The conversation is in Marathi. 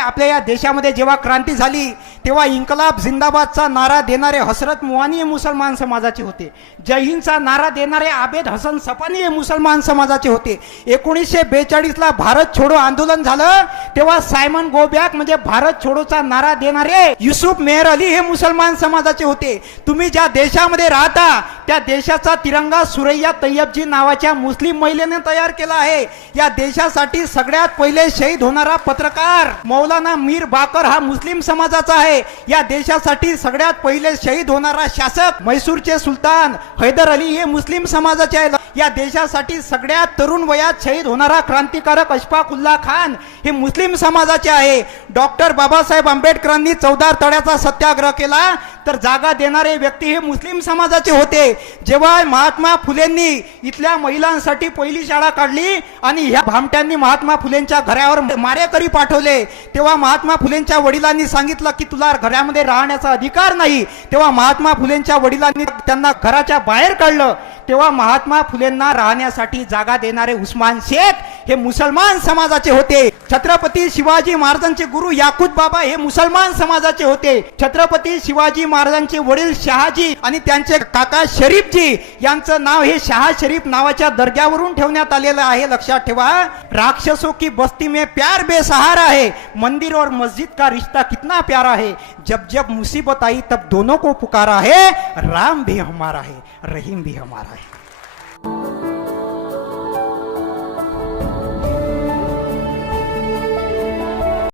आपल्या या देशामध्ये जेव्हा क्रांती झाली तेव्हा इन्कलाब जिंदाबादचा नारा देणारे हसरत मुआनी हे मुसलमान समाजाचे होते. जय हिंदचा नारा देणारे आबेद हसन सपानी हे मुसलमान समाजाचे होते. 1942ला भारत छोडो आंदोलन झालं तेव्हा सायमन गो बॅक म्हणजे भारत छोडोचा नारा देणारे युसुफ मेहर अली हे मुसलमान समाजाचे होते. तुम्ही ज्या देशामध्ये राहता त्या देशाचा तिरंगा सुरैया तय्यबजी नावाच्या मुस्लिम महिलेने तयार केला आहे. या देशासाठी सगळ्यात पहिले शहीद होणारा पत्रकार मौलाना मीर बाकर हा मुस्लिम समाजाचा आहे. या देशासाठी सगळ्यात पहिले शहीद होणारा शासक म्हैसूरचे सुलतान हैदर अली हे मुस्लिम समाजाचे आहे. या देशासाठी सगळ्यात तरुण वयात शहीद होणारा क्रांतिकारक अशफाक उल्ला खान हे मुस्लिम समाजाचे आहे. डॉक्टर बाबासाहेब आंबेडकरांनी 14 तळ्याचा सत्याग्रह केला तर जागा देणारे व्यक्ती हे मुस्लिम समाजाचे होते. जेव्हा महात्मा फुलेंनी इथल्या महिलांसाठी पहिली शाळा काढली आणि ह्या भामट्यांनी महात्मा फुलेंच्या घरावर मारेकरी पाठवले तेव्हा महात्मा फुलेंच्या वडिलांनी सांगितलं की तुला घरामध्ये राहण्याचा अधिकार नाही. तेव्हा महात्मा फुलेंच्या वडिलांनी त्यांना घराच्या बाहेर काढलं. तेव्हा महात्मा फुलेंना राहण्यासाठी जागा देणारे उस्मान शेख हे मुसलमान समाजाचे होते. छत्रपती शिवाजी महाराजांचे गुरु याकूत बाबा हे मुसलमान समाजाचे होते. छत्रपती शिवाजी महाराजांचे वडील शहाजी आणि त्यांचे काका शरीफजी यांचं नाव हे शाह शरीफ नावाच्या दर्ग्यावरून ठेवण्यात आलेलं आहे. लक्षात ठेवा, राक्षसों की बस्ती में प्यार बेसहारा है, मंदिर और मस्जिद का रिश्ता कितना प्यारा है, जब जब मुसीबत आई तब दोनों को पुकारा है, राम भी हमारा है, रहीम भी हमारा है.